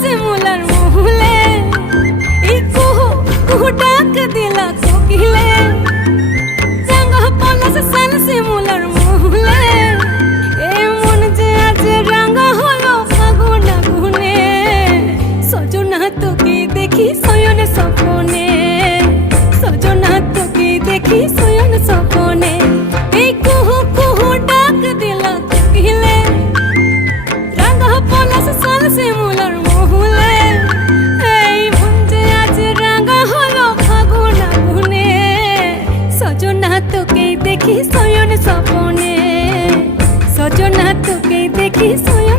শিমুলার মহুলে এই কুহু কুহু ডাক দিলা কোকিলে রাঙা পলাশ সাল শিমুলার মহুলে এ মন যে আজ রাঙা হলো ফাগুন আগুনে সজনা তোকে দেখি শয়ন স্বপনে সজনা তোকে দেখি শয়ন স্বপনে এই কুহু কুহু ডাক দিলা কোকিলে রাঙা পলাশ সাল শিমুলার মহুলে এই মন যে আজ রাঙা হলো ফাগুন আগুনে সজনা তোকে দেখি শয়ন স্বপনে সজনা তোকে দেখি শয়ন